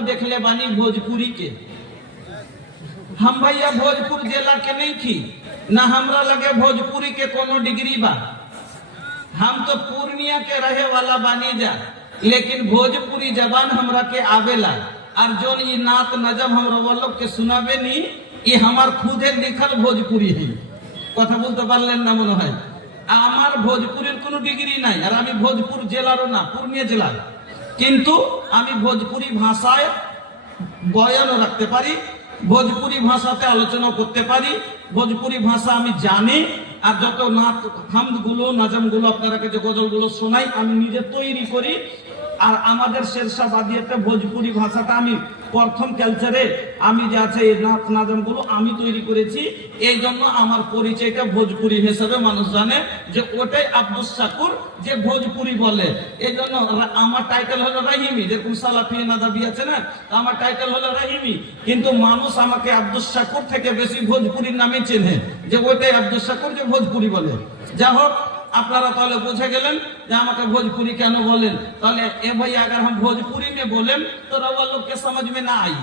लोग देख ले बानी भोजपुरी के। हम भैया भोजपुर जिला के नहीं थी ना, हमरा लगे भोजपुरी के कोनो डिग्री बा। हम तो पूर्णिया के रहे वाला बानी जा, लेकिन भोजपुरी जबान हमरा के आवेला। और जो ये नात नजम हम लोग के सुनाबे नी, ये हमार खुदे लिखल भोजपुरी है। कथा बोलते पारलेन ना मने হয়। আমার ভোজপুরের কোনো ডিগ্রি নাই, আর আমি ভোজপুর জেলারও না, পূর্ণিয়া জেলার, কিন্তু আমি ভোজপুরি ভাষায় বয়ানও রাখতে পারি, ভোজপুরি ভাষাতে আলোচনা করতে পারি, ভোজপুরি ভাষা আমি জানি। আর যত নাত হামদগুলো নাজমগুলো আপনারাকে যে গজলগুলো শোনাই আমি নিজে তৈরি করি। আর আমাদের শেরশাহ বাদিয়াতে ভোজপুরি ভাষাটা আমি প্রথম কালচারে আমি যে আছে এই নাত নাজমগুলো আমি তৈরি করেছি। এই জন্য আমার পরিচয়টা ভোজপুরি হিসেবে মানুষ জানে যে ওটাই আব্দুস শাকুর যে ভোজপুরি বলে। এই জন্য আমার টাইটেল হলো রাহিমি, যেরকম সালাফি নাদাবি আছে না, আমার টাইটেল হলো রাহিমি, কিন্তু মানুষ আমাকে আব্দুস শাকুর থেকে বেশি ভোজপুরির নামে চেনে, যে ওইটাই আব্দুস শাকুর যে ভোজপুরি বলে। যা হোক, আপনারা তাহলে বুঝে গেলেন যে আমাকে ভোজপুরি কেন বলেন। তাহলে এ ভাই अगर हम भोजपुरी में बोलें तो रवा लोग के समझ में ना आई।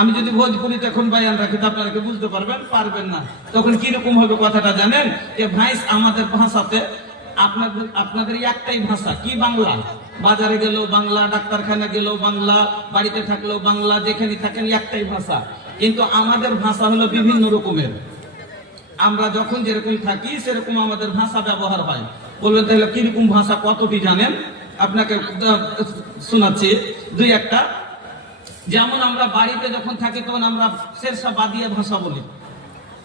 আমি যদি ভোজপুরি তখন বয়ান রাখি তো আপনারা কি বুঝতে পারবেন না। তখন কি রকম হবে কথাটা জানেন? যে ভাইস আমাদের ভাষাতে আপনাদের একটাই ভাষা কি, বাংলা। বাজারে গেলেও বাংলা, ডাক্তারখানা গেলেও বাংলা, বাড়িতে থাকলেও বাংলা, যেখানে থাকেন একটাই ভাষা। কিন্তু আমাদের ভাষা হলো বিভিন্ন রকমের। আমরা যখন যেরকম থাকি সেরকম আমাদের ভাষা ব্যবহার হয়। বলবেন তাহলে কিরকম ভাষা, কতটি জানেন? আপনাকে শোনাচ্ছি দুই একটা। যেমন আমরা বাড়িতে যখন থাকি তখন আমরা শেরশাহ বাদিয়া ভাষা বলি।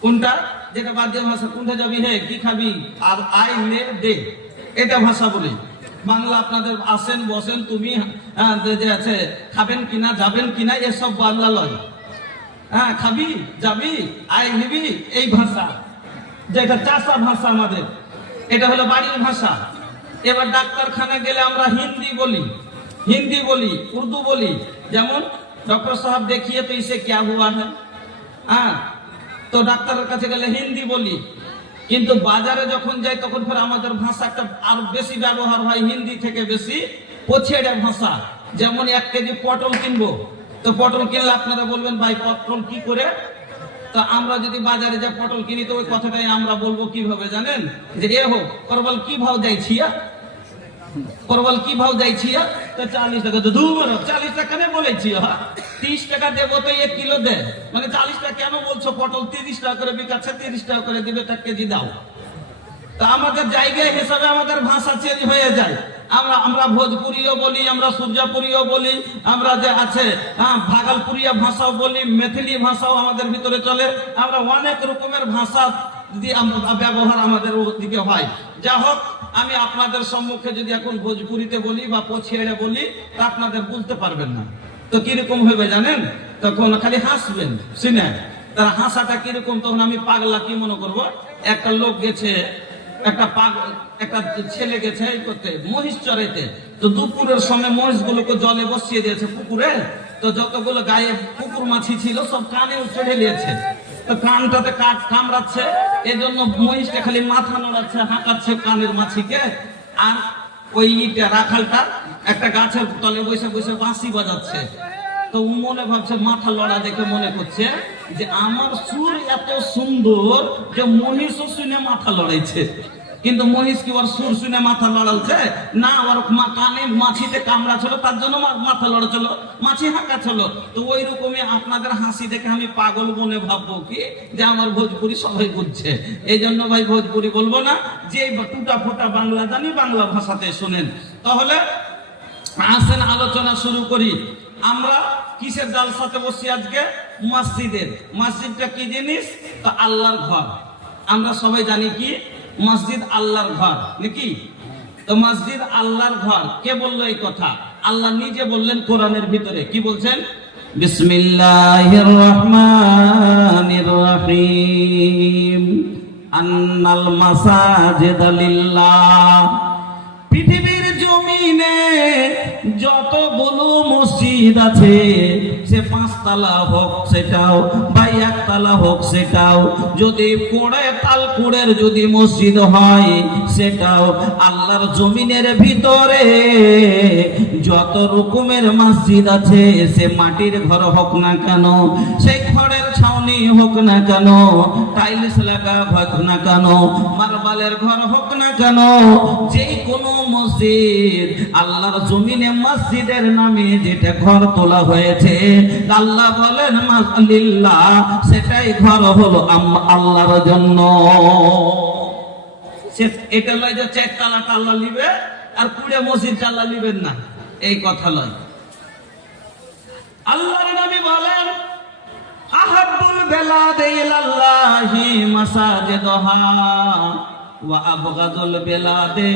কোনটা? যেটা বাদিয়া ভাষা। কোনটা যাবি হে, কি খাবি, আর আই লে দে, এটা ভাষা বলি। বাংলা আপনাদের আসেন বসেন, তুমি যে আছে খাবেন কিনা, যাবেন কিনা, এসব বাংলা লয়। হ্যাঁ, খাবি যাবি আই নিবি, এই ভাষা যেটা চাষা ভাষা আমাদের, এটা হলো বাড়ির ভাষা। এবার ডাক্তারখানা গেলে আমরা হিন্দি বলি, উর্দু বলি। যেমন ডক্টর সাহেব দেখিয়ে তো ইসে क्या हुआ है, হ্যাঁ, তো ডাক্তারের কাছে গেলে হিন্দি বলি। কিন্তু বাজারে যখন যাই তখন ফের আমাদের ভাষাটা আর বেশি ব্যবহার হয়, হিন্দি থেকে বেশি পছেড়া ভাষা। যেমন 1 কেজি পটল কিনবো, তো পটল কিনলে আপনারা বলবেন ভাই পটল কি করে? তো আমরা যদি বাজারে যা পটল কিনি তো ওই কথাটাই আমরা বলবো কিভাবে জানেন? যে এ হোক परवल কি ভাव যাইছিয়া, परवल কি ভাव যাইছিয়া, তো 40 টাকা। তো দূর 40 টাকা নে বলেছি, 30 টাকা দেবো তো 1 কিলো দে, মানে 40 টাকা কেন বলছো? পটল 30 টাকা করে বিকাচ্ছে, 30 টাকা করে দিবে, 1 কেজি দাও। তা আমাদের জায়গা হিসাবে আমাদের ভাষা চেঞ্জ হয়ে যায়। আমরা ভোজপুরিও বলি, আমরা সূর্যাপুরিও বলি, আমরা যে আছে ভাগলপুরিয়া ভাষাও বলি, মেথিলি ভাষাও আমাদের ভিতরে চলে। আমরা অনেক রকমের ভাষা যদি ব্যবহার আমাদের ওদিকে হয়। যা হোক, আমি আপনাদের সম্মুখে যদি এখন ভোজপুরিতে বলি বা পছিয়েড়ে বলি তা আপনাদের বুঝতে পারবেন না। তো কিরকম হবে জানেন? তখন খালি হাসবেন শুনে। তার হাসাটা কিরকম, তখন আমি পাগলা কি মনে করবো? একটা লোক গেছে, একটা ছেলে গেছে করতে মহিষ চড়াইতে। তো দুপুরের সময় মহিষ গুলোকে জলে বসিয়ে দিয়েছে পুকুরে। তো যতগুলো গায়ে পুকুর মাছি ছিল সব কানে চড়ে নিয়েছে। তো কানটাতে কামড়াচ্ছে, এই জন্য মহিষটা খালি মাথা নড়াচ্ছে, হাঁকাচ্ছে কানের মাছিকে। আর ওই রাখালটা একটা গাছের তলে বসে বসে বাঁশি বাজাচ্ছে। তো মনে ভাবছে, মাথা লড়া দেখে মনে করছে যে আমার সুর এত সুন্দর যে মহিষও শুনে মাথা লড়াইছে। কিন্তু মহিষ কি ওর সুর শুনে মাথা লড়াচ্ছে না, ওর কানে মাছিতে কামড়া ছিল তার জন্য মাথা লড়াচ্ছিল, মাছি হাঁকা ছিল। তো ওই রকমই আপনাদের হাসি দেখে আমি পাগল মনে ভাববো কি যে আমার ভোজপুরি সবাই বুঝছে। এই জন্য ভাই ভোজপুরি বলবো না, যে টুটা ফোটা বাংলা জানি বাংলা ভাষাতে শোনেন। তাহলে আসেন আলোচনা শুরু করি। আমরা কিসের জালসাতে বসি আজকে? মসজিদের। মসজিদটা কি জিনিস? তো আল্লাহর ঘর। আমরা সবাই জানি কি মসজিদ আল্লাহর ঘর নাকি? তো মসজিদ আল্লাহর ঘর। কে বললো এই কথা? আল্লাহ নিজে বললেন কোরআনের ভিতরে। কি বলছেন? বিসমিল্লাহির রহমানির রহিম, আন্নাল মাসাজিদা লিল্লাহ। পৃথিবীর জমিনে যতগুলো মসজিদ আছে সে 5 তলা হোক সেটাও বা 1 তলা হোক সেটাও, যদি কোড়ে তাল কুড়ের যদি মসজিদ হয় সেটাও, আল্লাহর জমিনের ভিতরে যত রকমের মসজিদ আছে, সে মাটির ঘর হোক না কেন, সেই খড়ের ছাউনি হোক না কেন, টাইলস লাগা হোক না কেন, মার্বেলের ঘর হোক না কেন, যে কোনো মসজিদ আল্লাহর জমিনে মসজিদের নামে যেটা ঘর তোলা হয়েছে, আল্লাহ বলেন লিল্লাহ, সেটাই ঘর হলো আল্লাহর জন্য। এটা লয় যে 4 তলা আল্লাহ নিবে আর 20 মসজিদ আল্লাহ নিবেন না, এই কথা লয়। আল্লাহর নবী বলেন আহাব্বুল বেলাদে ইলাল্লাহি মাসাজিদুহা ওয়া আবগাদুল বেলাদে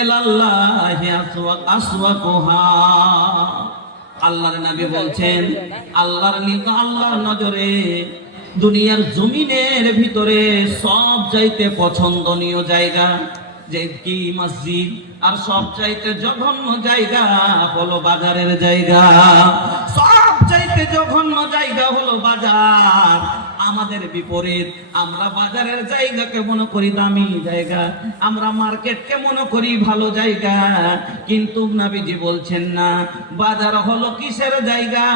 ইলাল্লাহি আসওয়াকুহা। আল্লাহর নবী বলছেন আল্লাহর নজরে দুনিয়ার জমিনের ভিতরে সব চাইতে পছন্দনীয় জায়গা যে কি মসজিদ, আর সব চাইতে জঘন্য জায়গা হলো বাজারের জায়গা। সব চাইতে জঘন্য জায়গা হলো বাজার। আমাদের বিপরীত, আমরা বাজারের জায়গাকে মনে করি দামি জায়গা, আমরা মার্কেটকে মনে করি ভালো জায়গা, কিন্তু নবীজি বলছেন না, বাজার হলো কিসের জায়গা?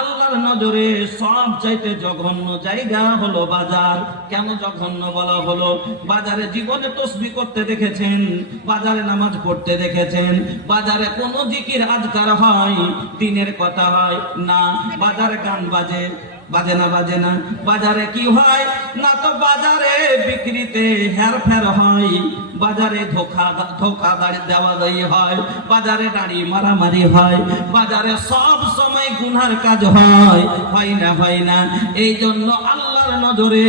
আল্লাহর নজরে সব চাইতে জঘন্য জায়গা হলো বাজার। কেন জঘন্য বলা হলো? বাজারে জীবনে তসবিহ করতে দেখেছেন, বাজারে নামাজ পড়তে দেখেছেন, বাজারে কোনো জিকির আজকার হয়, দিনের কথা হয় না, বাজারে গান বাজে না বাজারে কি হয় না, তো বাজারে বিক্রিতে হেরফের হয়, বাজারে ধোকাদারি দেওয়াদারি হয়, বাজারে দাড়ি মারামারি হয়, বাজারে সব সময় গুনার কাজ হয় না। এই জন্য আল্লাহর নজরে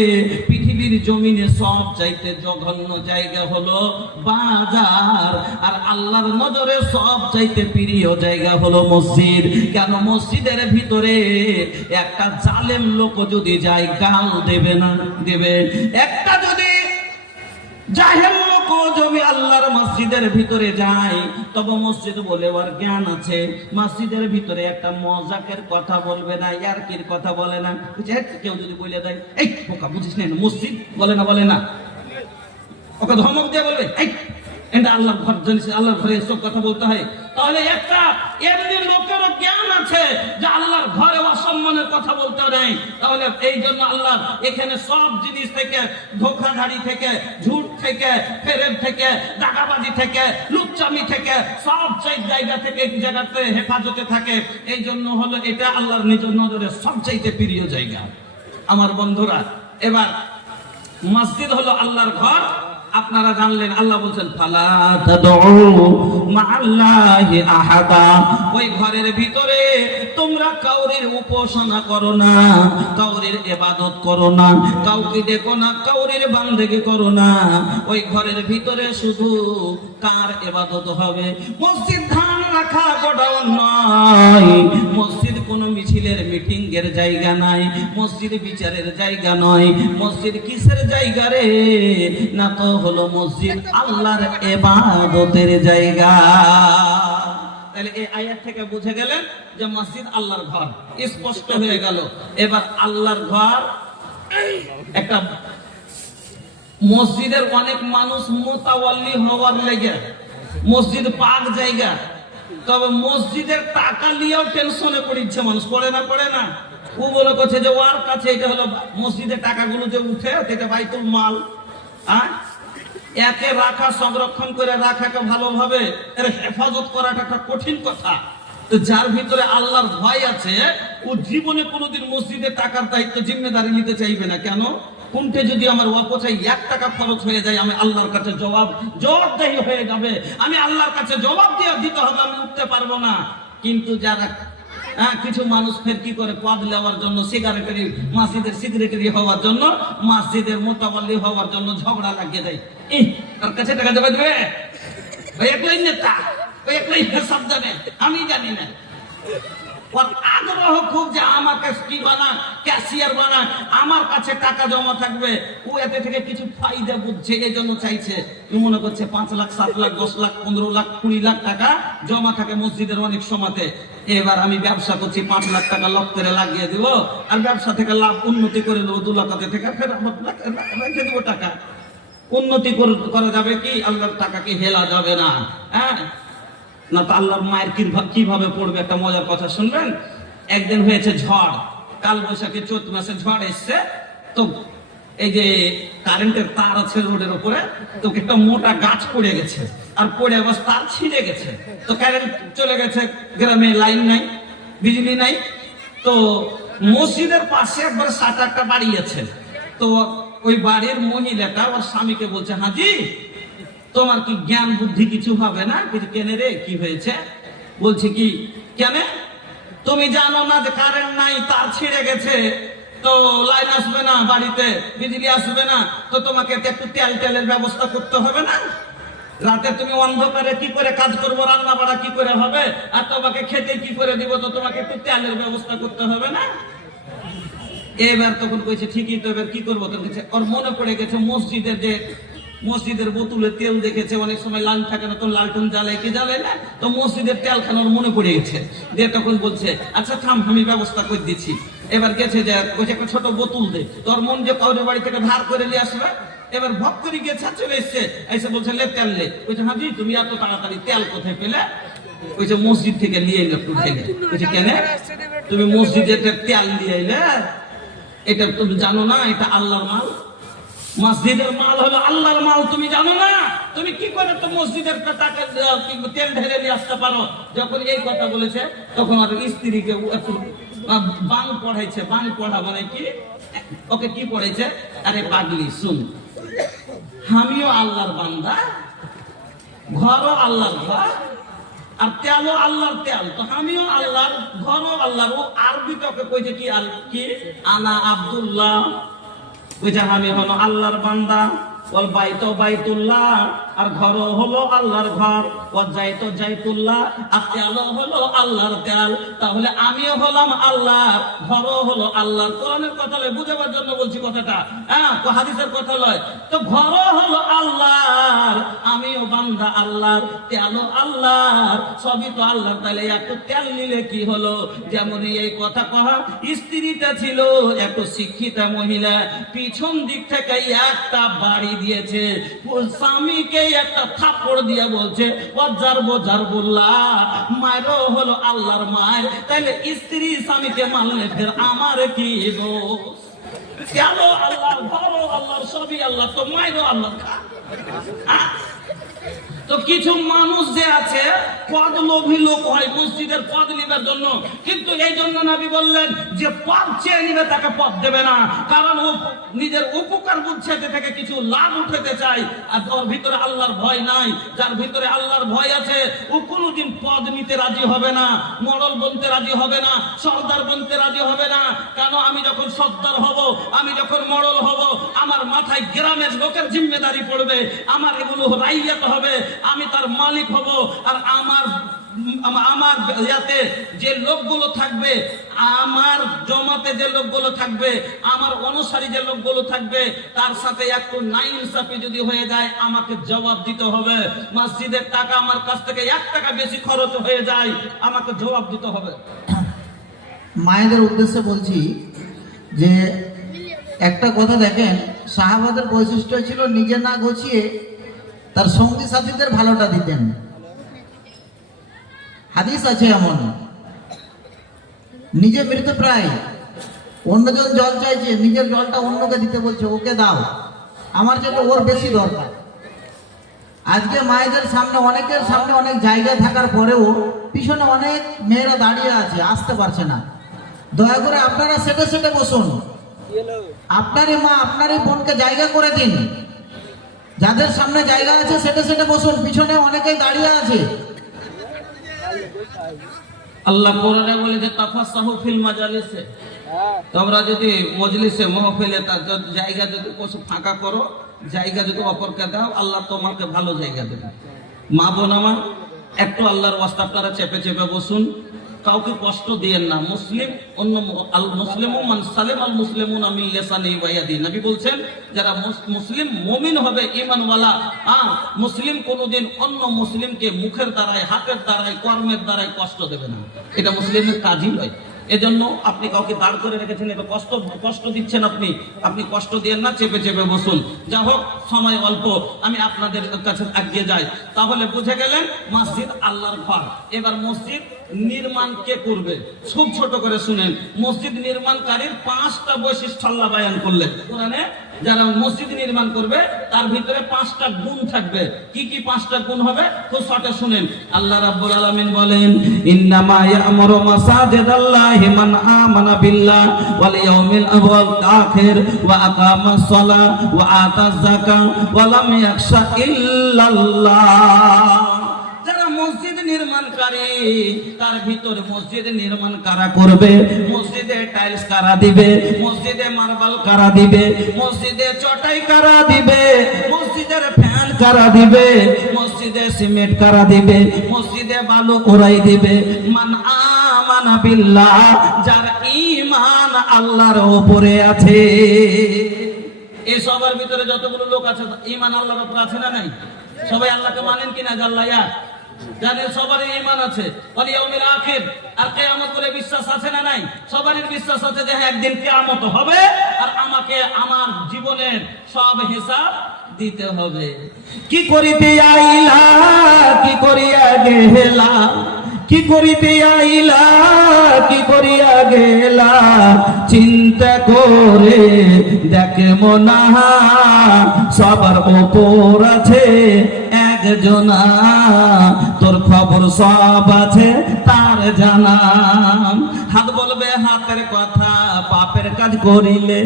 পৃথিবীর জমিনে সব চাইতে জঘন্য জায়গা হলো বাজার, আর আল্লাহর নজরে সব চাইতে প্রিয় জায়গা হলো মসজিদ। কেন? মসজিদের ভিতরে একটা জালেম লোক যদি যায়, গাল দেবে না? দেবে। একটা যদি জাহেল লোক জমি আল্লাহর মসজিদের ভিতরে যায়, তবে মসজিদ বলে ওর জ্ঞান আছে, মসজিদের ভিতরে একটা মজাকের কথা বলবে না, ইয়ারকির কথা বলে না। কেউ যদি বলে দেয়, এই বোকা বুঝিস না, মসজিদ বলে না, ওকে ধমক দিয়ে বলবে, এই এটা আল্লাহর ঘর, জানিস আল্লাহর ঘরে এসব কথা বলতে হয়। তাহলে একটা এমনি লোকেরও জ্ঞান আছে যে আল্লাহর ঘরে অসম্মানের কথা বলতে নেই। তাহলে এই জন্য আল্লাহ এখানে সব জিনিস থেকে, ধোঁকাধাড়ি থেকে, ঝুট থেকে, ফেরেব থেকে, দাগাবাজি থেকে, লুচ্চামি থেকে, সব জায়গা থেকে এক জায়গাতে হেফাজতে থাকে। এই জন্য হলো এটা আল্লাহর নিজের নজরে সবচাইতে প্রিয় জায়গা। আমার বন্ধুরা, এবার মসজিদ হলো আল্লাহর ঘর। আপনারা জানলেন, আল্লাহ বলছেন ফালা তাদউ মাআল্লাহি আহাদা, ওই ঘরের ভিতরে তোমরা কাউরির উপাসনা করো না, কাউরির ইবাদত করো না, কাউকে দেখো না, কাউরির বান্দেগি করো না। ওই ঘরের ভিতরে শুধু কার ইবাদত হবে? মসজিদ ধান রাখা গোডাউন নয়, মসজিদ কোনো মিছিলের মিটিং এর জায়গা নাই, মসজিদ বিচারের জায়গা নয়, মসজিদ কিসের জায়গা রে? না তো হলো মসজিদ আল্লাহর ইবাদতের জায়গা। তাহলে এই আয়াত থেকে বুঝে গেলেন যে মসজিদ আল্লাহর ঘর, স্পষ্ট হয়ে গেল। এবার আল্লাহর ঘর একটা মসজিদের অনেক মানুষ মুতাওয়াল্লি হওয়ার লেগে মসজিদ পাক জায়গা, তবে মসজিদের টাকা নিয়েও টেনশনে পড়ছে মানুষ। পড়ে না ও বলে করছে যে ওর কাছে এটা হলো মসজিদের টাকাগুলো যে উঠে, এটা বাইতুল মাল, একে রাখা, সংরক্ষণ করে রাখাকে ভালোভাবে এর হেফাজত করাটা একটা কঠিন কথা। তো যার ভিতরে আল্লাহর ভয় আছে, ও জীবনে কোনোদিন মসজিদের টাকার দায়িত্ব জিম্মেদারি নিতে চাইবে না। কেন? কোনটা যদি আমার অপচয় 1 টাকা খরচ হয়ে যায়, আমি আল্লাহর কাছে জবাবদেহি হয়ে যাবে, আমি আল্লাহর কাছে জবাব দিতে হবে, আমি উঠতে পারবো না। কিন্তু যারা কিছু মানুষ ফের কি করে, পদ নেওয়ার জন্য, সিগারেটারি, মসজিদের সেক্রেটারি হওয়ার জন্য, মসজিদের মোতাবাল্লি হওয়ার জন্য ঝগড়া লাগিয়ে দেয়। তার কাছে টাকা দেবে, ওই একলাই নেতা, ওই একলাই সব জানে, আমি জানি না। ওর আগ্রহ খুব যে আমাকে কি বানা, ক্যাশিয়ার বানা, আমার কাছে টাকা জমা থাকবে, ও এতে থেকে কিছু ফায়দা বুঝছে, এই জন্য চাইছে। মনে করছে 5 লাখ 7 লাখ 10 লাখ 15 লাখ 20 লাখ টাকা জমা থাকে মসজিদের অনেক সময়তে। এবার আমি ব্যবসা করছি, 5 লাখ টাকা লক করে লাগিয়ে দিব, আর ব্যবসা থেকে লাভ উন্নতি করে নেবো 2 লাখ থেকে, ফের রেখে দিব টাকা। উন্নতি করা যাবে কি? আল্লাহর টাকাকে হেলা যাবে না। হ্যাঁ না তো আল্লাহর মায়ের কিভাবে পড়বে? একটা মজার কথা শুনবেন। একদিন হয়েছে ঝড়, কাল বৈশাখী চৈত মাসে ঝড় এসছে। তো এই যে কারেন্টের তার আছে রোডের উপরে, তো একটা মোটা গাছ পড়ে গেছে, আর পড়ে আবার তার ছিঁড়ে গেছে। তো কারেন্ট চলে গেছে, গ্রামে লাইন নাই, বিজলি নাই। তো মসজিদের পাশে একবার 7-8টা বাড়ি আছে। তো ওই বাড়ির মহিলাটা ওর স্বামীকে বলছে, হাজি তোমার কি জ্ঞান বুদ্ধি কিছু হবে না? কেনে রে, কি হয়েছে? বলছে কি, কেন? তুমি জানো না যে কারেন্ট নাই, তার ছিঁড়ে গেছে, তো লাইন আসবে না, বাড়িতে বিজলি আসবে না, তো তোমাকে একটু তেলের ব্যবস্থা করতে হবে না? রাতে তুমি অন্ধকারে কি করে কাজ করবো, রান্না বাড়া কি করে হবে, আর তোমাকে খেতে কি করে দিব, তো তোমাকে একটু তেলের ব্যবস্থা করতে হবে না? এবার তখন কইছে, ঠিকই তো, এবার কি করবো? তো ওর মনে পড়ে গেছে মসজিদের বোতলে তেল দেখেছে, অনেক সময় লাল থাকে না, তো লালটন জ্বালায় কি জ্বালায় না, তো মসজিদের তেল খানোর মনে পড়ে গেছে। যে তখন বলছে, আচ্ছা থাম, আমি ব্যবস্থা করে দিচ্ছি। এবার গেছে যে একটা ছোট বোতল দে, তোর মন যে কাউরে বাড়ি থেকে ধার করে নিয়ে আসবে। এবার ভক করে গেছে, চলে এসছে, এসে বলছে লে তেল লে। বলছে, হাজি তুমি এত তাড়াতাড়ি তেল কোথায় পেলে? বলছে, মসজিদ থেকে নিয়ে এলে একটু ঢেলে। বলছে, কেন? তুমি মসজিদে তেল নিয়ে এলে, এটা তুমি জানো না এটা আল্লাহর মাল? মসজিদের মাল হলো আল্লাহর মাল, তুমি জানো না? তুমি কি করে তো মসজিদের টাকা তেল ঢেলে নিয়ে আসতে পারো? যখন এই কথা বলেছে, তখন আর স্ত্রীকে বাং পড়াইছে। বাং পড়া মানে কি? ওকে কি পড়াইছে? আরে পাগলি শুন, আমিও আল্লাহর বান্দা, ঘরও আল্লাহর ঘর, আর তেলও আল্লাহর তেল, তো আমিও আল্লাহর, ঘরও আল্লাহর। ও আরবি তোকে কইছে কি, কি আনা আব্দুল্লাহ, বুঝা আমি হলো আল্লাহর বান্দা। ওয়াল বাইতু বাইতুল্লাহ, আর ঘর হলো আল্লাহর ঘর। ওয়াল জাইতু জাইতুল্লাহ, আর তেল হলো আল্লাহর তেল। তাহলে আমিও হলাম আল্লাহর, ঘরও হলো আল্লাহর। কোরআনের কথা লয়, বুঝাবার জন্য বলছি কথাটা, হ্যাঁ, তো হাদিসের কথা লয়। তো ঘরও হলো আল্লাহর, আমিও বান্দা আল্লাহর, তেলও আল্লাহর, সবই তো আল্লাহর। তাহলে একটু তেল নিলে কি হলো? যেমন এই কথা কহা, স্ত্রীটা ছিল একটু শিক্ষিতা মহিলা, পিছন দিক থেকে একটা বাড়ি দিয়েছে, স্বামীকে একটা থাপ্পড় দিয়ে বলছে, ওয়াজার বোঝার বললা, মায়েরও হলো আল্লাহর মায়ের। তাইলে স্ত্রী স্বামীকে মারলে ফের আমার কি দোষ? কেন? আল্লাহর ঘরও আল্লাহর, সবই আল্লাহ, তো মায়েরও আল্লাহর। তো কিছু মানুষ যে আছে পদ লোভী লোক হয়, মসজিদের পদ নিবার জন্য। কিন্তু এই জন্য নবী বললেন যে পদ চেয়ে নিবে তাকে পদ দেবে না, কারণ ও নিজের উপকার বুঝছে থেকে কিছু লাভ উঠাতে চায়, আর ওর ভিতরে আল্লাহর ভয় নাই। যার ভিতরে আল্লাহর ভয় আছে, ও কোনোদিন পদ নিতে রাজি হবে না, মডল বনতে রাজি হবে না, সর্দার বনতে রাজি হবে না। কেন? আমি যখন সর্দার হব, আমি যখন মডল হব, আমার মাথায় গ্রামের লোকের জিম্মেদারি পড়বে, আমার এগুলো রাইয়াত হবে, আমি তার মালিক হব। আর আমার ইয়াতে যে লোকগুলো থাকবে, আমার জমাতে যে লোকগুলো থাকবে, আমার অনুসারী যে লোকগুলো থাকবে, তার সাথে একটু নাইনসাফি যদি হয়ে যায়, আমাকে জবাব দিতে হবে। মসজিদের টাকা আমার কাছ থেকে 1 টাকা বেশি খরচ হয়ে যায়, আমাকে জবাব দিতে হবে। মায়েদের উদ্দেশ্যে বলছি যে একটা কথা দেখেন, সাহাবাদের বৈশিষ্ট্য ছিল নিজে না ঘুচিয়ে তার সঙ্গী সাথীদের ভালোটা দিতেন। হাদিস আছে এমন, নিজে মৃতপ্রায়, অন্যজন জল চাইছে, নিজের জলটা অন্যকে দিতে বলছে, ওকে দাও, আমার জন্য ওর বেশি দরকার। আজকে মায়েদের সামনে, অনেকের সামনে অনেক জায়গা থাকার পরেও পিছনে অনেক মেয়েরা দাঁড়িয়ে আছে, আসতে পারছে না। দয়া করে আপনারা সেটে সেটে বসুন, আপনারই মা আপনারই বোনকে জায়গা করে দিন। যাদের সামনে জায়গা আছে সেটে সেটে বসুন, পিছনে অনেকেই দাঁড়িয়ে আছে। আল্লাহ কোরআনে বলে যে তাফাসাহু ফিল মাজালিসে, তোমরা যদি মজলিসে মাহফিলে তার জায়গা যদি ফাঁকা করো, জায়গা যদি অপরকে দাও, আল্লাহ তোমাকে ভালো জায়গা দেবে। মা বোন আমার, একটু আল্লাহর ওয়াস্তে আপনারা চেপে চেপে বসুন। কাউকে কষ্ট দিয়েন না। মুসলিম অন্য আল মুসলিমু মান সালিম আল মুসলিমুনা মিন লিসানিহি ওয়া ইয়াদিহি। নবী বলছেন যারা মুসলিম মুমিন হবে ঈমানওয়ালা, মুসলিম কোনোদিন অন্য মুসলিমকে মুখের দ্বারাই, হাতের দ্বারাই, কর্মের দ্বারাই কষ্ট দেবে না। এটা মুসলিমের কাজই নয়। এজন্য আপনি কাউকে দাঁড় করে রেখেছেন, এটা কষ্ট দিচ্ছেন, আপনি কষ্ট দিয়েন না, চেপে চেপে বসুন। যা হোক সময় অল্প, আমি আপনাদের কাছে এগিয়ে যাই। তাহলে বুঝে গেলেন মসজিদ আল্লাহর ঘর। এবার মসজিদ নির্মাণ কে করবে? খুব ছোট করে শুনেন। মসজিদ নির্মাণকারীর 5টা বৈশিষ্ট্য আল্লাহ বায়ান করলেন কোরআনে। যারা মসজিদ নির্মাণ করবে তার ভিতরে 5টা গুণ থাকবে। কি কি 5টা গুণ হবে? খুব শর্টে শুনেন। আল্লাহ রাব্বুল আলামিন বলেন, ইন্নামা ইয়া'মুরু মাসাজিদাল্লাহি মান আমানা বিল্লাহ ওয়াল ইয়াউমিল আখির ওয়া আকামাস সালাহ ওয়া আতাজ যাকাত ওয়া লাম ইয়াখশা ইল্লাল্লাহ। যারা মসজিদ নির্মাণকারী তার ভিতর মসজিদ নির্মাণ কারা করবে? মসজিদে টাইলস কারা দিবে? মসজিদে মার্বেল কারা দিবে? মসজিদে চটাই কারা দিবে? মসজিদের ফ্যান কারা দিবে? মসজিদে সিমেন্ট কারা দিবে? মসজিদে বালু ওরাই দিবে। মান আমানা বিল্লাহ, যার ঈমান আল্লাহর উপরে আছে। এই সবার ভিতরে যতগুলো লোক আছে ঈমান আল্লাহর উপরে আছে না নাই? সবাই আল্লাহকে মানেন কিনা? আল্লাহ এক জানেন, সবারই ঈমান আছে। ওয়াল ইয়াউমিল আখির, আর কিয়ামত বলে বিশ্বাস আছে না নাই? সবারই বিশ্বাস আছে যে একদিন কিয়ামত হবে আর আমাকে আমার জীবনের সব হিসাব দিতে হবে। কি করিতে আইলা, কি করিয়া গেলা, কি করিতে আইলা, কি করিয়া গেলা, চিন্তা করে দেখে মনা সবার উপর আছে একজনা, তোর খবর সব আছে তার জানা। হাত বলবে হাতের কথা, পাপের কাজ করিলে,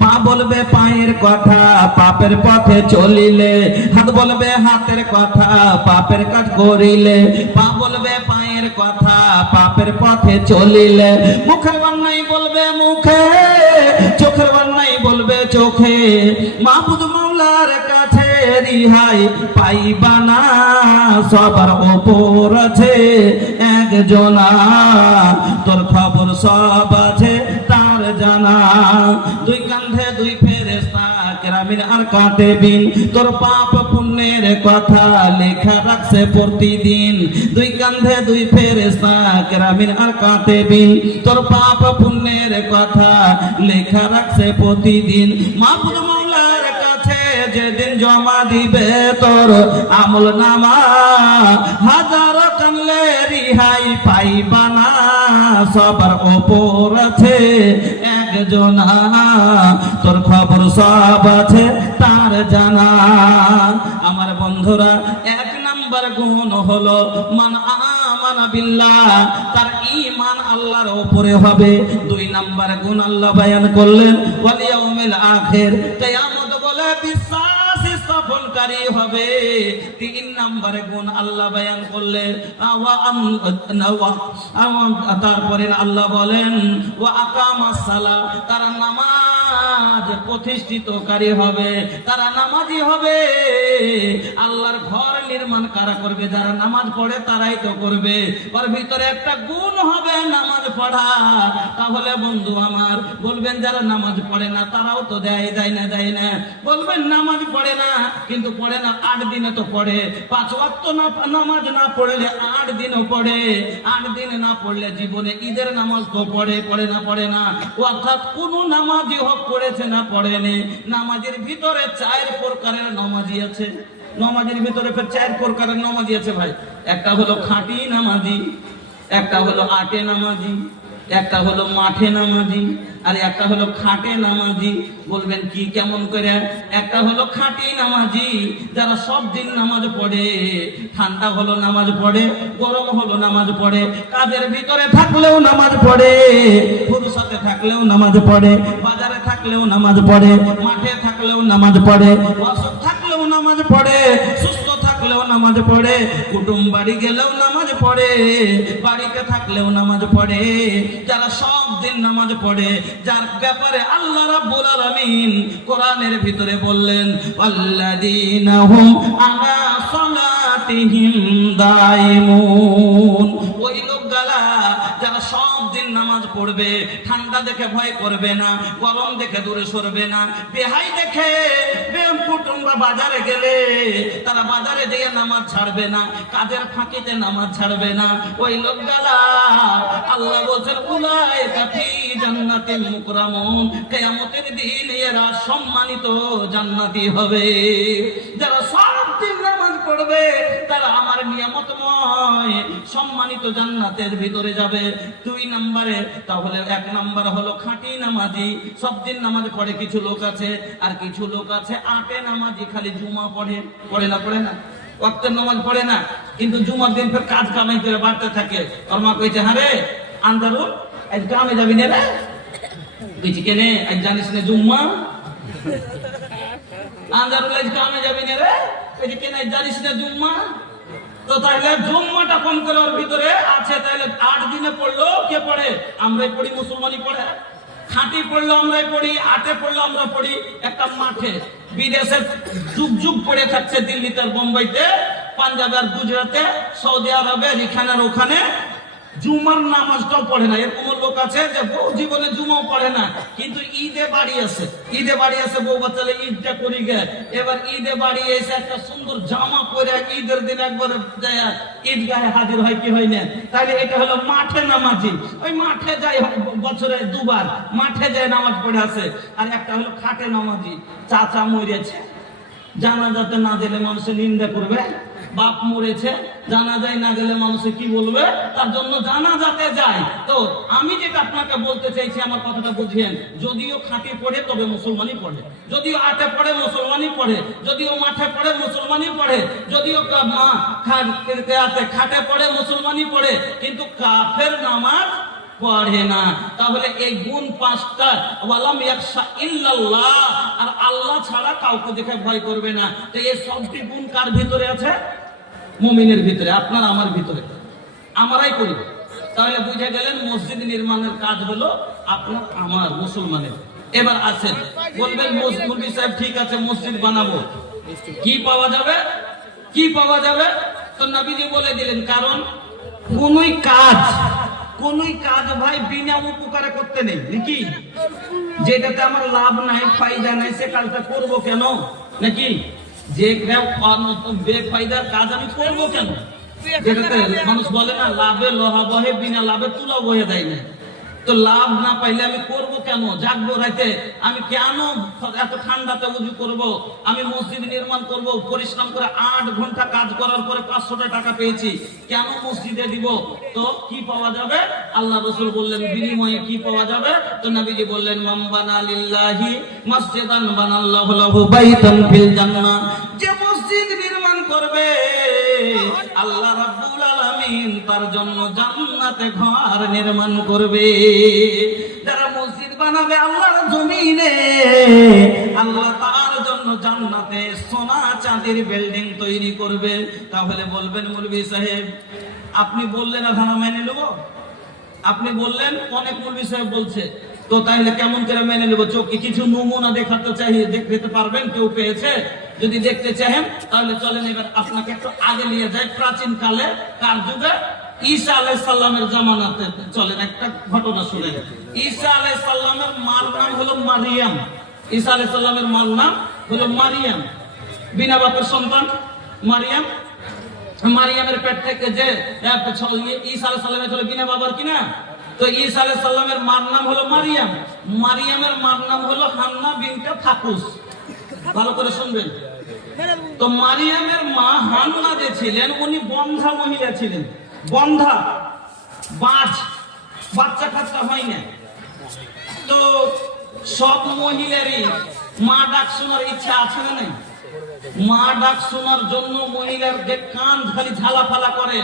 পা বলবে পায়ের কথা, পাপের পথে চলিলে। হাত বলবে হাতের কথা, পাপের কাজ করিলে, পা বলবে পায়ের কথা, পাপের পথে চলিলে। মুখের বান্নাই বলবে মুখে, চোখের বান্নাই বলবে চোখে, মাহবুব মাওলার কাছে রিহাই পাইবা না, সবার ওপর আছে একজনা, তোর খবর সব আছে তার জানা। দুই কাঁধে দুই ফেরেশতা কেরামিন আর কাতেবিন, তোর পাপ পুণ্যের কথা লেখা রাখছে প্রতিদিন। দুই কাঁধে দুই ফেরেশতা কেরামিন আর কাতেবিন, তোর পাপ পুণ্যের কথা লেখা রাখছে প্রতিদিন। মাহবুব মাওলার কাছে যেদিন জমা দিবে তোর আমল নামা, হাজার কানলে রিহাই পাইবা না, সবার ওপর আছে একজনা, তোর খবর সব আছে তার জানা। আমার বন্ধুরা, 1 নাম্বার গুণ হলো মান আমানা বিল্লাহ, তার ঈমান আল্লাহর উপরে হবে। 2 নাম্বার গুণ আল্লাহ বায়ান করলেন ওয়াল ইয়াউমিল আখির, কিয়ামত বলে বিশ্বাস স্থাপনকারী হবে। 3 নাম্বার গুণ আল্লাহ বায়ান করলেন তারপরে আল্লাহ বলেন ওয়া আকামাস সালাহ, তারা নামাজ প্রতিষ্ঠিতকারী হবে, তারা নামাজি হবে। আল্লাহর ঘর নির্মাণ কারা করবে? যারা নামাজ পড়ে তারাই তো করবে। ওর ভিতরে একটা গুণ হবে নামাজ পড়া। তাহলে বন্ধু আমার বলবেন যারা নামাজ পড়ে না তারাও তো দেয় না। বলবেন নামাজ পড়ে না, কিন্তু পড়ে না 8 দিনে তো পড়ে। 5 ওয়াক্ত নামাজ না পড়লে 8 দিনও পড়ে। 8 দিন না পড়লে জীবনে ঈদের নামাজ তো পড়ে না। অর্থাৎ কোন নামাজি হোক পড়েছে না পড়েনি। নামাজের ভিতরে 4 প্রকারের নামাজি আছে। নামাজের ভিতরে 4 প্রকারের নামাজি আছে ভাই। একটা হলো খাঁটি নামাজি, একটা হলো আটে নামাজি, একটা হলো মাঠে নামাজি, আর একটা হলো খাটে নামাজি। বলবেন কি কেমন করে? একটা হলো খাঁটি নামাজি, যারা সব দিন নামাজ পড়ে, ঠান্ডা হলো নামাজ পড়ে, গরম হলো নামাজ পড়ে, কাজের ভিতরে থাকলেও নামাজ পড়ে, ফুরসতে থাকলেও নামাজ পড়ে, বাজারে থাকলেও নামাজ পড়ে, মাঠে থাকলেও নামাজ পড়ে, অসুখ থাকলেও নামাজ পড়ে, সুস্থ থাকলেও নামাজ পড়ে, কুটুম বাড়ি গেলেও নামাজ পড়ে, বাড়িতে থাকলেও নামাজ পড়ে। যারা সব দিন নামাজ পড়ে, যার ব্যাপারে আল্লাহ রাব্বুল আলামিন কোরআনের ভিতরে বললেন আল্লাযীনা হুম আলা সালাতিহিম দাইমুন, ওই লোকগুলা নামাজ পড়বে, ঠান্ডা দেখে ভয় করবে না, গরম দেখে দূরে সরবে না, বেহাই দেখে কুটুম্বা বাজারে গেলে তারা বাজারে দিয়ে নামাজ ছাড়বে না, কাজের ফাঁকিতে নামাজ ছাড়বে না। ওই লোকগুলা আল্লাহ বলছেন উলাইকা ফি জান্নাতিল মুকরামুন, কিয়ামতের দিন এরা সম্মানিত জান্নাতি হবে। যারা সব দিন নামাজ পড়বে তারা আমার নিয়ামতময় সম্মানিত জান্নাতের ভিতরে যাবে। 2 নম্বরে, তাহলে 1 নম্বর হলো খাঁটি নামাজি, সব দিন নামাজ পড়ে কিছু লোক আছে, আর কিছু লোক আছে আটে নামাজি, খালি জুমা পড়ে পড়ে না ওয়াক্তের নামাজ পড়ে না, কিন্তু জুমার দিন ফের কাজ কামাই করে বাড়তে থাকে। ওর মা কইছে, হ্যাঁ রে আন্দারুল আজ কামে যাবি না রে? কইছি কেনে আজ জানিস না জুম্মা? আন্দারুল আজ কামে যাবি না রে? কইছি কেনে আজ জানিস না জুম্মা? তো তাহলে জুম্মাটা কম করে ওর ভিতরে আছে, তাহলে 8 দিনে পড়লো কে পড়ে? আমরাই পড়ি, মুসলমানই পড়ে। খাঁটি পড়লো আমরাই পড়ি, আটে পড়লো আমরা পড়ি। একটা মাঠে বিদেশে যুগ যুগ পড়ে থাকছে, দিল্লিতে, বোম্বাইতে, পাঞ্জাবে আর গুজরাটে, সৌদি আরবে, এখানে ওখানে জুমার নামাজটাও পড়ে না। এরকম লোক আছে যে বউ জীবনে জুমাও পড়ে না, কিন্তু ঈদে বাড়ি আছে বউ বাচ্চালে ঈদটা করি গে। এবার ঈদে বাড়ি এসে একটা সুন্দর জামা পরে ঈদের দিন একবার ঈদগাহে হাজির হয়, কি হয় না? তাহলে এটা হলো মাঠে নামাজি। ওই মাঠে যায় বছরে 2 বার মাঠে যায় নামাজ পড়ে আসে। আর একটা হলো খাটে নামাজি, চাচা মরেছে, জানাজাতে না দিলে মানুষের নিন্দা করবে, বাপ মরেছে, জানাজায় না গেলে মানুষে কি বলবে, তার জন্য জানাজাতে যায়। তো আমি যেটা আপনাকে বলতে চাইছি, আমার কথাটা বুঝিয়েন, যদিও খাঁটি পড়ে তবে মুসলমানই পড়ে, যদিও আটে পড়ে মুসলমানই পড়ে, যদিও মাঠে পড়ে মুসলমানই পড়ে, যদিও খাটে পড়ে মুসলমানই পড়ে, কিন্তু কাফের নামাজ পড়ে না। তাহলে এই গুণ 5টা, ওয়ালাম ইয়াখশা ইল্লাল্লাহ, আর আল্লাহ ছাড়া কাউকে দেখে ভয় করবে না। তো এই সবটি গুণ কার ভিতরে আছে? মুমিনের ভিতরে, আপনার আমার ভিতরে, আমরাই করি। তাহলে বুঝে গেলেন মসজিদ নির্মাণের কাজ হলো আপনার আমার মুসলমানের। এবার আছেন, বলবেন মুফতি সাহেব ঠিক আছে মসজিদ বানাবো, কি পাওয়া যাবে? তো নবীজি বলে দিলেন, কারণ কোনই কাজ ভাই বিনা উপকারে করতে নেই, নাকি? যেটাতে আমার লাভ নাই, ফায়দা নাই, সে কাজটা করবো কেন? নাকি যে বেফায়দার কাজ আমি করবো কেন? যেটাতে মানুষ বলে না, লাভে লোহা বহে, বিনা লাভে তুলা বহে দেয় না। তো লাভ না পাইলে আমি করব কেন? জাগবো রাতে, আমি কেন এত ঠান্ডাতে উজু করব? আমি মসজিদ নির্মাণ করব, পরিশ্রম করে 8 ঘন্টা কাজ করার পরে 500 টাকা পেয়েছি, কেন মসজিদে দিব? তো কি পাওয়া যাবে? আল্লাহ রাসূল বললেন বিনিময়ে কি পাওয়া যাবে? তো নবীজি বললেন, মান বানা লিল্লাহি মসজিদান বানাল্লাহু লাহু বাইতান ফিল জান্নাহ, যে মসজিদ নির্মাণ করবে আল্লাহ রাব্বুল আলামিন তার জন্য জান্নাতে ঘর নির্মাণ করবে। যারা মসজিদ বানাবে আল্লাহর জমিনে, আল্লাহ তার জন্য জান্নাতে সোনা চাঁদির বিল্ডিং তৈরি করবে। তাহলে বলবেন মৌলভী সাহেব আপনি বললেন আর আমরা মেনে নেব? আপনি বললেন, অনেক মৌলভী সাহেব বলছে, তো তাহলে কেমন করে মেনে নেব? চোখে কিছু নমুনা দেখাতে চাই, দেখতে পারবেন? কেউ পেয়েছে? যদি দেখতে চাহেন তাহলে চলেন এবার আপনাকে একটু আগে নিয়ে যাই, প্রাচীন কালে, কার যুগে? ঈসা আলাইহিস সালামের জামানাতে। চলেন একটা ঘটনা শুনেন। ঈসা আলাইহিস সালামের মার নাম হলো মারিয়াম। ঈসা আলাইহিস সালামের মার নাম হলো মারিয়াম, বিনা বাপের সন্তান মারিয়াম। মারিয়ামের পেট থেকে যে ঈসা আলাইহিস সালামের ছিল বিনা বাবার, কিনা? তো ঈসা আলাইহিস সালামের মার নাম হলো মারিয়াম, মারিয়ামের মার নাম হলো হান্না বিনতে ফাকুস। ভালো করে শুনবেন। তো মারিয়ামের মা হান্না যে ছিলেন, উনি বন্ধা মহিলা ছিলেন, বন্ধা, বাচ্চা কাচ্চা হয় না। তো সব মহিলারই মা ডাক শোনার ইচ্ছা আছে না নাই? মা ডাক শোনার জন্য মহিলার যে কান খালি ঝালাফালা করে,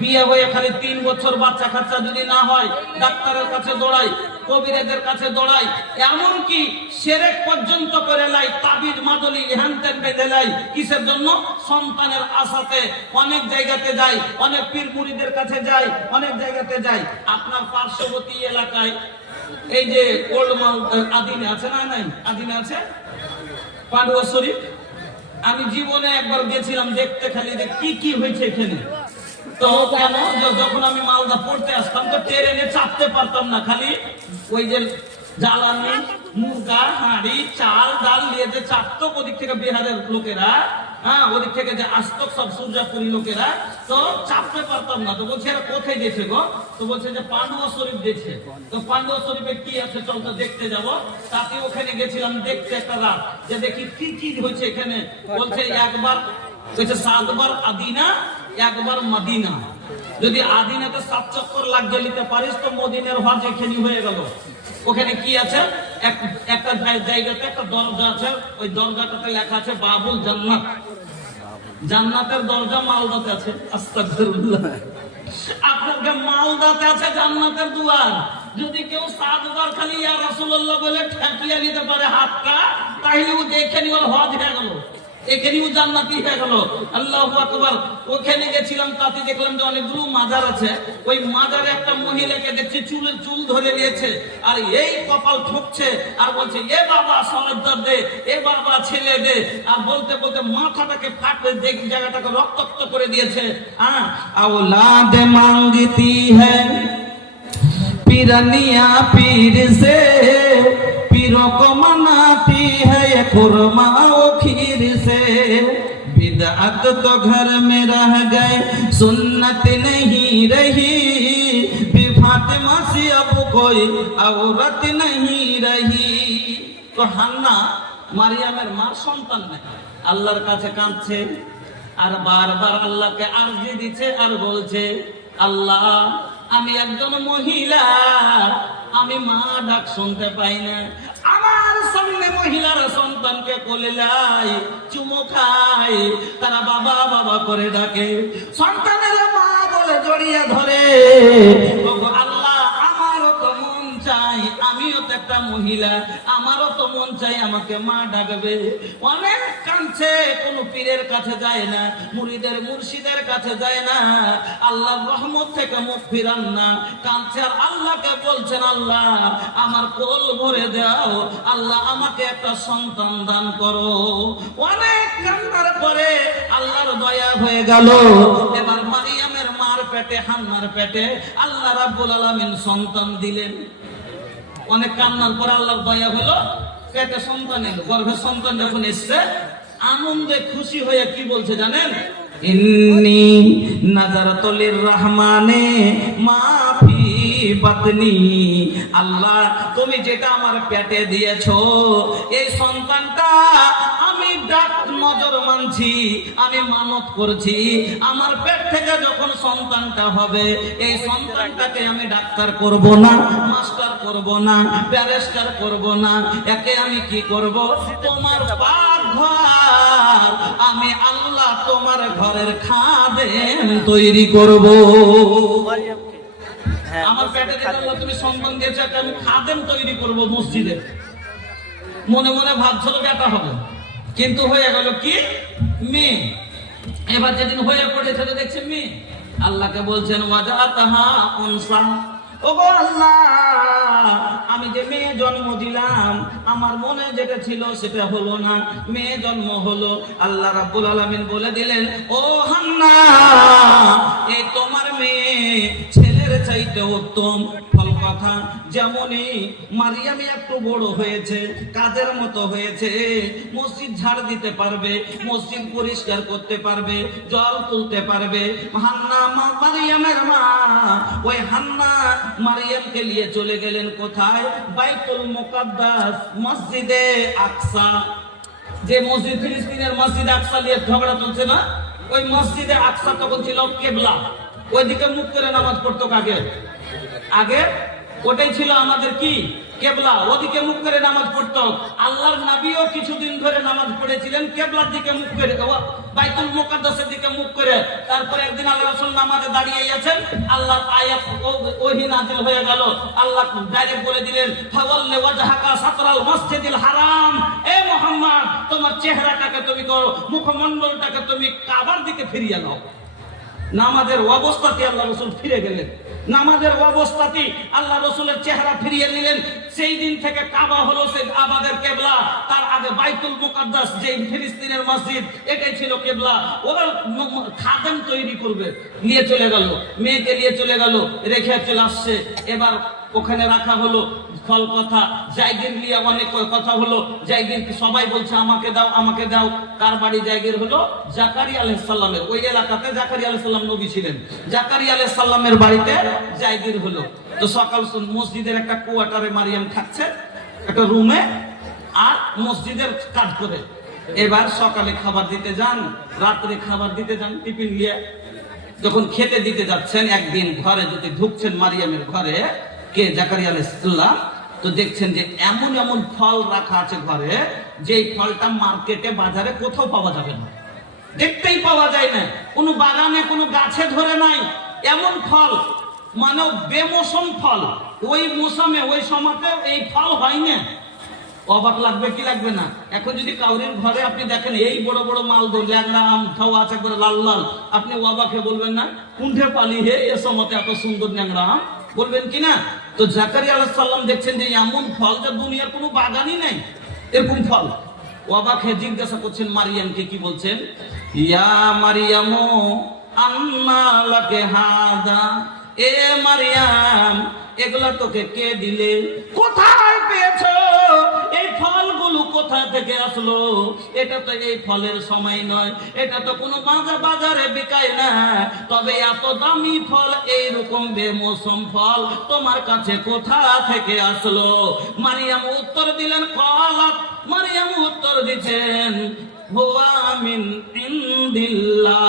বিয়ে হয়ে খালি 3 বছর বাচ্চা কাচ্চা যদি না হয় ডাক্তারের কাছে দৌড়াই, কবিরাজের কাছে দৌড়াই, এমনকি শিরক পর্যন্ত করে লাই, তাবিজ মাদলি হ্যানত্যান বেঁধে লাই। কিসের জন্য? সন্তানের আশাতে অনেক জায়গাতে যাই, অনেক পীর মুরিদের কাছে যাই, অনেক জায়গাতে যাই। আপনার পার্শ্ববর্তী এলাকায় এই যে ওল্ড আদিনে আছে না? নাই আদিনে আছে পান্ডুয়া শরীফ। আমি জীবনে একবার গেছিলাম দেখতে, খালি যে কি কি হয়েছে এখানে। তো কেন যখন আমি মালদা পড়তে আসতাম তো ট্রেনে চাপতে পারতাম না, খালি ওই যে জ্বালানি মুরগা হাঁড়ি চাল ডাল নিয়ে যে চাপতো ওদিক থেকে বিহারের লোকেরা, হ্যাঁ ওদিক থেকে যে আসতো সব সূর্যাপুরী লোকেরা, তো চাপতে পারতাম না। তো বলছে এরা কোথায় গেছে গো? তো বলছে যে পান্ডুয়া শরীফ গেছে। তো পান্ডুয়া শরীফে কি আছে চল তো দেখতে যাব। তাতে ওখানে গেছিলাম দেখতে একটা রাত, যে দেখি কি কি হয়েছে এখানে। বলছে একবার বলছে 7 বার আদিনা, একবার মদিনা। যদি আদিনাতে 7 চক্কর লাগিয়ে নিতে পারিস তো মদিনার হজ এখানে হয়ে গেল। ওখানে কি আছে? একটা জায়গাতে একটা দরজা আছে, ওই দরজাটাতে লেখা আছে বাবুল জান্নাত। জান্নাতের দরজা মালদাতে আছে। আস্তাগফিরুল্লাহ, আপনাকে মালদাতে আছে জান্নাতের দুয়ার। যদি কেউ 7 বার খালি ইয়া রাসূলুল্লাহ বলে ঠেকিয়ে নিতে পারে হাতটা, তাহলে ও দেখে নিবার হজ হয়ে গেল, এখানেও জান্নাতি হয়ে গেল। আল্লাহু আকবার। ওখানে গেছিলাম, তাতে দেখলাম যে অনেকগুলো মাজার আছে। ওই মাজারে একটা মহিলাকে দেখছি চুল ধরে নিয়েছে, আর এই কপাল ঠুকছে আর বলছে এ বাবা সনদদার দে, এ বাবা ছেলে দে, আর বলতে বলতে মাথাটাকে ফাটে দেখি জায়গাটাকে রক্তাক্ত করে দিয়েছে। হ্যাঁ, औलाद मांगती है पिरनिया पीर से, पीरों को मनाती है ये खुरमा ओ खीर से। बिदअत तो घर में रह गए, सुन्नत नहीं रही, फातिमा से अब कोई औरत नहीं रही। तो হান্না মারিয়ামের মার সন্তান নাই, আল্লাহর কাছে কাঁদছে আর বারবার আল্লাহকে আরজি দিচ্ছে আর বলছে আল্লাহ আমি একজন মহিলা, আমি মা ডাক শুনতে পাই না। আমার সামনে মহিলারা সন্তানকে কোলে লাই, চুমো খায়, তারা বাবা বাবা করে ডাকে, সন্তানের মা বলে জড়িয়ে ধরে। আল্লাহ আমারও তো মন চাই, আমিও তো একটা মহিলা, আমারও তো মন চাই আমাকে মা ডাকবে। অনেক কাঁদছে, কোন পীরের কাছে যায় না, মুরিদের মুর্শিদের কাছে যায় না, আল্লাহর রহমত থেকে মুখ ফিরান না, কাঁদছে আর আল্লাহকে বলছেন আল্লাহ আমার কোল ভরে দাও, আল্লাহ আমাকে একটা সন্তান দান করো। অনেক কান্নার পরে আল্লাহর দয়া হয়ে গেল। এবার মারিয়ামের মার পেটে, হান্নার পেটে আল্লাহ রাব্বুল আলামিন সন্তান দিলেন। অনেক কান্নার পরে আল্লাহর দয়া হলো, পেটে সন্তান এলো। গর্ভে সন্তান যখন এসছে আনন্দে খুশি হয়ে কি বলছে জানেন? ইন্নী নাযারাতু লিররহমানে মা ফি বাতনি। আল্লাহ তুমি যেটা আমার পেটে দিয়েছো, এই সন্তানটা আমি ডাক নজর মানছি, আমি মানত করছি, আমার পেট থেকে যখন সন্তানটা হবে এই সন্তানটাকে আমি ডাক্তার করব না, মাস্টার করব না, ব্যারিস্টার করব না, একে আমি কি করব? তোমার পাকঘর, আমি আল্লাহ তোমার ঘরের খাদেম তৈরি করব। আমার পেটে যেটা আল্লাহ তুমি সন্তান দিয়েছো, একটা আমি খাদেম তৈরি করব মসজিদে। মনে মনে ভাবছিল বেটা হবে, কিন্তু হয়ে গেল কি? মেয়ে। এবার যেদিন হয়ে পড়েছে দেখছে মেয়ে, আল্লাহকে বলছেন ওয়াজাতাহা উনসা। ওগো আল্লাহ, আমি যে মেয়ে জন্ম দিলাম আমার মনে যেটা ছিল সেটা হলো না, মেয়ে জন্ম হলো। আল্লাহ রাব্বুল আলামিন বলে দিলেন ও হান্না, এই তোমার মেয়ে ছেলের চাইতে উত্তম। ফল কথা যেমনই মারিয়ামি একটু বড় হয়েছে, কাজের মতো হয়েছে, মসজিদ ঝাড় দিতে পারবে, মসজিদ পরিষ্কার করতে পারবে, জল তুলতে পারবে। হান্না মারিয়ামের মা, ওই হান্না মারিয়ামকে নিয়ে চলে গেলেন কোথায়? বাইতুল মুকাদ্দাস, মসজিদে আকসা। যে মসজিদ ফিলিস্তিনের মসজিদ আকসা নিয়ে ঝগড়া চলছে না, ওই মসজিদে আকসা তখন ছিল কেবলা, ওইদিকে মুখ করে নামাজ পড়তো। আগে ওটাই ছিল আমাদের কি কেবলা, ওদিকে মুখ করে নামাজ পড়তো। আল্লাহর নবীও কিছুদিন ধরে নামাজ পড়েছিলেন কেবলার দিকে মুখ করে, বাইতুল মুকাদ্দাসের দিকে মুখ করে। তারপরে একদিন আল্লাহ রাসূল নামাজে দাঁড়িয়ে আছেন, আল্লাহর আয়াত ওহী নাযিল হয়ে গেল। আল্লাহ ডাইরেক্ট বলে দিলেন ফাওয়াল্লি ওয়াজহাকা শাতরাল মসজিদিল হারাম, এ মুহাম্মদ তোমার চেহারাটাকে তুমি করো, মুখমণ্ডলটাকে তুমি কাবার দিকে ফিরিয়ে নাও। নামাজের অবস্থাতে আল্লাহ রসুল ফিরে গেলেন, নামাজের অবস্থাতে আল্লাহ রসুলের চেহারা ফিরিয়ে নিলেন। সেই দিন থেকে কাবা হলো সে আমাদের কেবলা। তার আগে বাইতুল মুকাদ্দাস যে ফিলিস্তিনের মসজিদ, এটাই ছিল কেবলা। ওরা খাদেম তৈরি করবে, নিয়ে চলে গেল, মেয়েকে নিয়ে চলে গেল, রেখে চলে আসছে। এবার ওখানে রাখা হলো, ফল কথা জায়গির নিয়ে অনেক কথা হলো। জায়গির সবাই বলছে আমাকে দাও, আমাকে দাও। কার বাড়ি জায়গির হলো? জাকারিয়া আলাইহিস সালামের। ওই এলাকাতে জাকারিয়া আলাইহিস সালাম নবী ছিলেন। জাকারিয়া আলাইহিস সালামের বাড়িতে জায়গির হলো। তো সকাল মসজিদের একটা কোয়ার্টারে মারিয়াম থাকছে, একটা রুমে, আর মসজিদের কাজ করে। এবার সকালে খাবার দিতে যান, রাত্রে খাবার দিতে যান, টিফিন নিয়ে যখন খেতে দিতে যাচ্ছেন, একদিন ঘরে যদি ঢুকছেন মারিয়ামের ঘরে, কে? জাকারিয়া আলাইহিস সালাম। তো দেখছেন যে এমন এমন ফল রাখা আছে ঘরে, যে ফলটা মার্কেটে বাজারে কোথাও পাওয়া যাবে না, দেখতেই পাওয়া যায় না, কোনো বাগানে কোনো গাছে ধরে নাই। এমন ফল, মানে বেমৌসুম ফল, ওই মৌসুমে ওই সময়তে এই ফল হয় না। অবাক লাগবে কি লাগবে না? এখন যদি কাউরির ঘরে আপনি দেখেন এই বড় বড় মালদো ল্যাংড়া আম খাওয়া আছে করে লাল লাল, আপনি অবাকে বলবেন না কুণ্ঠে পালি হে এ সময়তে এত সুন্দর ল্যাংড়া আম, বলবেন কিনা? তো জাকারিয়া আলাইহিস সালাম দেখছেন যে এমন ফল যা দুনিয়ার কোনো বাগানই নাই, এরকম ফল। অবাক হয়ে জিজ্ঞাসা করছেন মারিয়ামকে, কি বলছেন? ইয়া মারিয়ামু আন্না লাকে হাদা, এ মারিয়াম এগুলা তোকে কে দিলে, কোথায় পেয়েছো, এই ফলগুলো কোথা থেকে আসলো? এটা তো এই ফলের সময় নয়, এটা তো কোনো বাজারে বিকায় না। তবে এত দামি ফল, এইরকম বেমৌসুম ফল তোমার কাছে কোথা থেকে আসলো? মারিয়াম উত্তর দিলেন, ক্বালাত, মারিয়াম উত্তর দিচ্ছেন, হুয়া মিন ইনদিল্লাহ।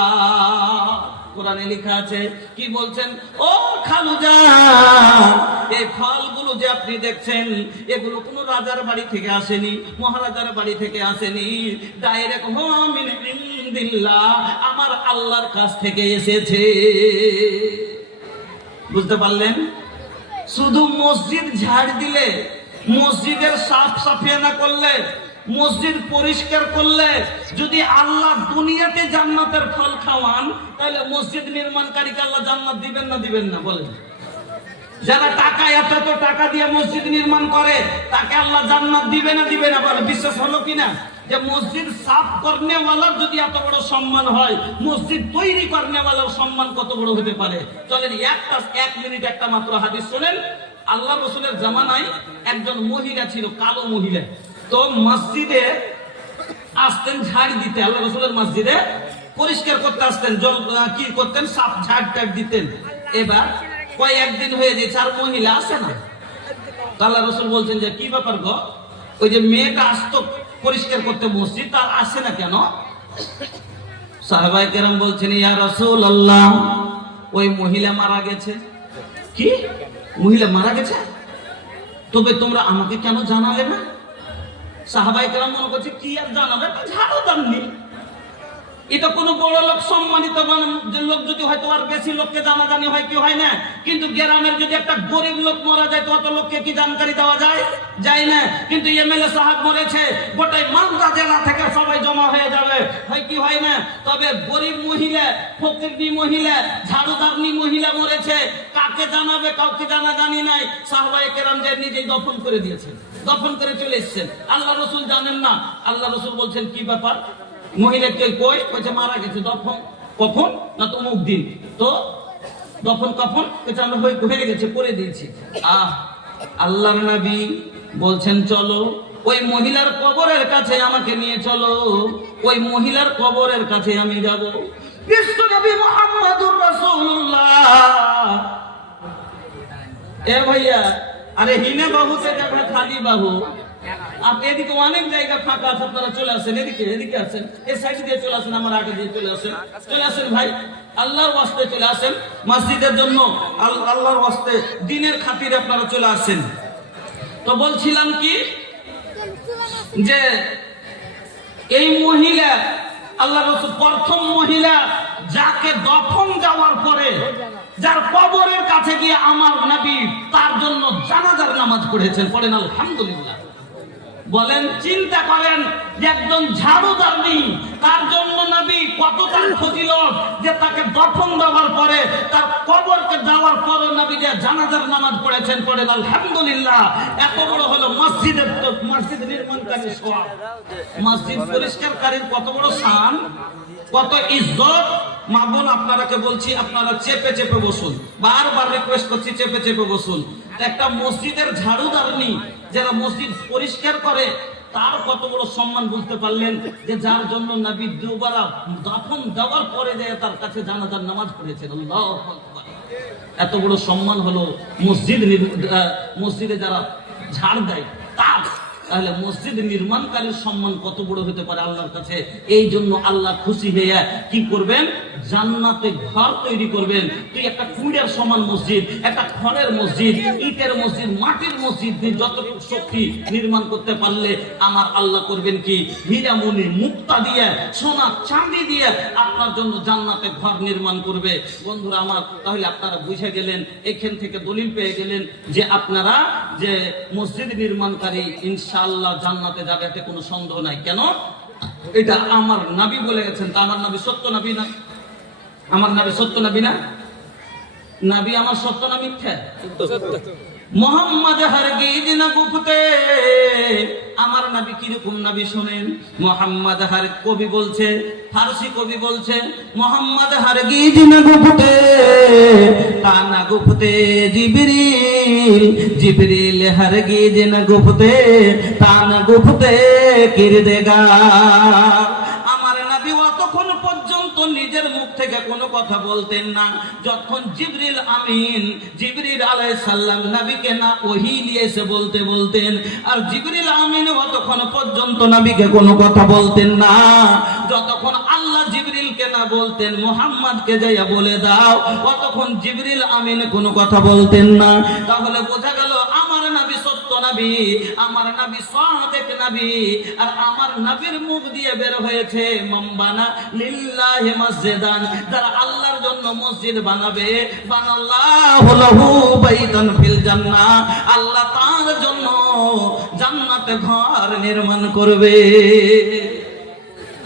কোরআনে লেখা আছে, কি বলছেন? ও খালুজান, এই ফলগুলো যে আপনি দেখছেন, এগুলো কোনো রাজার বাড়ি থেকে আসেনি, মহারাজার বাড়ি থেকে আসেনি, ডাইরেক্ট হুয়া মিন ইনদিল্লাহ, আমার আল্লাহর কাছ থেকে এসেছে। বুঝতে পারলেন? শুধু মসজিদ ঝাড় দিলে, মসজিদের সাফ সাফিয়ানা করলে, মসজিদ পরিষ্কার করলে, যদি আল্লাহ দুনিয়াতে জান্নাতের ফল খাওয়ান, তাহলে মসজিদ নির্মাণকারীকে আল্লাহ জান্নাত দিবেন না দিবেন না? বলেন। যারা টাকা এত টাকা দিয়ে মসজিদ নির্মাণ করে, তাকে আল্লাহ জান্নাত দিবে না দিবে না? বলে। বিশ্বাস হলো কিনা যে মসজিদ সাফ করনেওয়ালার যদি এত বড় সম্মান হয়, মসজিদ তৈরি করনেওয়ালার সম্মান কত বড় হতে পারে? চলেন এক মিনিট একটা মাত্র হাদিস শোনেন। আল্লাহ রসুলের জামানায় একজন মহিলা ছিল, কালো মহিলা। তো মসজিদে আসতেন ঝাড় দিতে, আল্লাহ রসুলের মসজিদে পরিষ্কার করতে আসতেন, জল কি করতেন, সাফ ঝাড় টাড় দিতেন। এবার কয়েকদিন হয়ে গেছে আর মহিলা আসে না। আল্লাহ রসুল বলছেন যে কি ব্যাপার গো, ওই যে মেয়েটা আসতো পরিষ্কার করতে মসজিদ, তার আসে না কেন? সাহাবায়ে কেরাম বলছেন, ইয়া রাসূলুল্লাহ, ওই মহিলা মারা গেছে। কি? মহিলা মারা গেছে? তবে তোমরা আমাকে কেন জানালে না? সাহাবায়ে কেরাম মনে করছে কি আর জানাবে, ঝাড়ু দাননি। এটা কোনো বড় লোক সম্মানিত লোক যদি হয়তো আর বেশি লোককে জানাজানি হয়, কি হয় না? কিন্তু গ্রামের যদি একটা গরিব লোক মারা যায়, তত লোককে কি জানকারি দেওয়া যায়? যায় না। কিন্তু এমএলএ সাহেব মরেছে, গোটাই মালদা জেলা থেকে সবাই জমা হয়ে যাবে, হয় কি হয় না? তবে গরিব মহিলা, ফকিরনি মহিলা, ঝাড়ুদারনি মহিলা মরেছে, কাকে জানাবে? কাউকে জানাজানি নাই। সাহাবায়ে কেরাম যে নিজেই দফন করে দিয়েছে, দফন করে চলে এসেছেন। আল্লাহ রসুল জানেন না। আল্লাহ রসুল বলছেন কি ব্যাপার, মহিলাকে কই? কইছে মারা গেছে। দফন কখন? না তো অমুক দিন। তো দফন কখন? কইছে আমরা হয়ে গেছে, করে দিয়েছি। আল্লাহর নবী বলছেন চলো ওই মহিলার কবরের কাছে আমাকে নিয়ে চলো, ওই মহিলার কবরের কাছে আমি যাব। বিশ্ব নবী মুহাম্মদুর রাসূলুল্লাহ। এ ভাইয়া, আরে হিনে বাহুতে দেখা খালি বাহু, আপনি এদিকে অনেক জায়গা ফাঁকা আছে, আপনারা চলে আসেন, এদিকে আসেন, এই সাইড দিয়ে চলে আসেন, আমার আগে দিয়ে চলে আসেন ভাই, আল্লাহর ওয়াস্তে চলে আসেন, মসজিদের জন্য আল্লাহর ওয়াস্তে দ্বীনের খাতিরে আপনারা চলে আসেন। তো বলছিলাম কি যে এই মহিলা, আল্লাহ রাসূল প্রথম মহিলা যাকে দফন যাওয়ার পরে, যার কবরের কাছে গিয়ে আমার নবী তার জন্য জানাজার নামাজ পড়েছেন। পড়েন আলহামদুলিল্লাহ। বলেন, চিন্তা করেন যে একজন ঝাড়ুদারনি, তার জন্য নবী কত তার ফজিলত, যে তাকে দফন দেওয়ার পরে তার কবরকে যাওয়ার পরে নবী যে জানাজার নামাজ পড়েছেন, পড়েন আলহামদুলিল্লাহ। এত বড় হলো মসজিদের, মসজিদ নির্মাণকারী সওয়াব, মসজিদ পরিষ্কারকারীর কত বড় শান, কত ইজ্জত। মা বোন আপনারাকে বলছি, আপনারা চেপে চেপে বসুন, বারবার রিকোয়েস্ট করছি চেপে চেপে বসুন। একটা মসজিদের ঝাড়ুদারনি যারা মসজিদ পরিষ্কার করে, তার কত বড় সম্মান বুঝতে পারলেন, যে যার জন্য নবী দুবার দাফন দেওয়ার পরে যে তার কাছে জানাজার নামাজ পড়েছেন। আল্লাহু আকবার। এত বড় সম্মান হলো মসজিদে যারা ঝাড় দেয় তার। তাহলে মসজিদ নির্মাণকারীর সম্মান কত বড় হতে পারে আল্লাহর কাছে। এই জন্য আল্লাহ খুশি হয়ে কি করবেন, জান্নাতে ঘর তৈরি করবেন। তুই একটা কুড়ের সমান মসজিদ, একটা খড়ের মসজিদ, ইটের মসজিদ, মাটির মসজিদ দিয়ে যতটুকু শক্তি নির্মাণ করতে পারলে আমার আল্লাহ করবেন কি, হীরামণি মুক্তা দিয়ে, সোনা চাঁদি দিয়ে আপনার জন্য জান্নাতে ঘর নির্মাণ করবে। বন্ধুরা আমার, তাহলে আপনারা বুঝে গেলেন, এখান থেকে দলিল পেয়ে গেলেন যে আপনারা যে মসজিদ নির্মাণকারী ইনশাআল্লাহ জান্নাতে যাবে, এতে কোনো সন্দেহ নাই। কেন? এটা আমার নবী বলে গেছেন। তা আমার নবী সত্য নবী না? আমার নবী সত্য নবী না? নবী আমার সত্য না মিথ্যা? মোহাম্মদ হারগিজ না গুফতে। আমার নবী কিরকম নবী শোনেন। মোহাম্মদ হার কবি বলছে, ফারসি কবি বলছে, মোহাম্মদ হারগিজ না গুফতে, তা না গুফতে জিবরিল, জিবরিল হারগিজ না গুফতে, তা না গুফতে কিরদেগার। আমার নবী অতক্ষণ পর্যন্ত নিজের মুখ থেকে কোনো কথা বলতেন না, যখন জিবরিল আমিন, জিবরিল আলাইহিস সালাম নবীকে না ওহী নিয়ে এসে বলতেন। আর জিবরিল আমিন অতক্ষণ পর্যন্ত নবীকে কোনো কথা বলতেন না, যতক্ষণ আল্লাহ জিবরিলকে না বলতেন মুহাম্মদকে যাইয়া বলে দাও, অতক্ষণ জিবরিল আমিন কোনো কথা বলতেন না। তাহলে বোঝা গেল আমার নবী সত্য নবী, আমার নবী সাদেক নবী। আর আমার নবীর মুখ দিয়ে বের হয়েছে মামবানা লিল্লাহি মসজিদান, যারা আল্লাহর জন্য মসজিদ বানাবে, বানাল্লাহু লাহু বাইতান ফিল জান্নাহ, আল্লাহ তার জন্য জান্নাতে ঘর নির্মাণ করবে।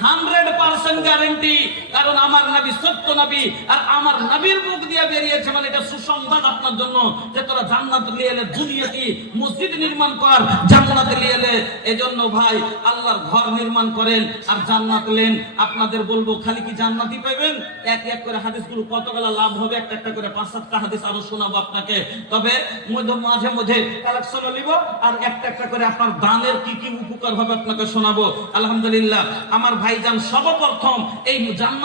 100% গ্যারান্টি। কারণ আমার নবী সত্য নবী, আর আমার নবীর মুখ দিয়ে বেরিয়েছে মানে এটা সুসংবাদ আপনার জন্য, যে তোরা জান্নাত নিয়ে এলে, দুনিয়াতে মসজিদ নির্মাণ কর, জান্নাত নিয়ে এলে। এজন্য ভাই আল্লাহর ঘর নির্মাণ করেন আর জান্নাত লেন। আপনাদের বলবো, খালি কি জান্নাতই পাবেন? এক এক করে হাদিসগুলো কতগুলো লাভ হবে, একটা একটা করে 5-7টা হাদিস আরো শোনাবো আপনাকে। তবে মাঝে মধ্যে কালেকশন নিব, আর একটা একটা করে আপনার দানের কি কি উপকার হবে আপনাকে শোনাবো। আলহামদুলিল্লাহ, আমার ভাইজান সর্বপ্রথম এই জান্নাত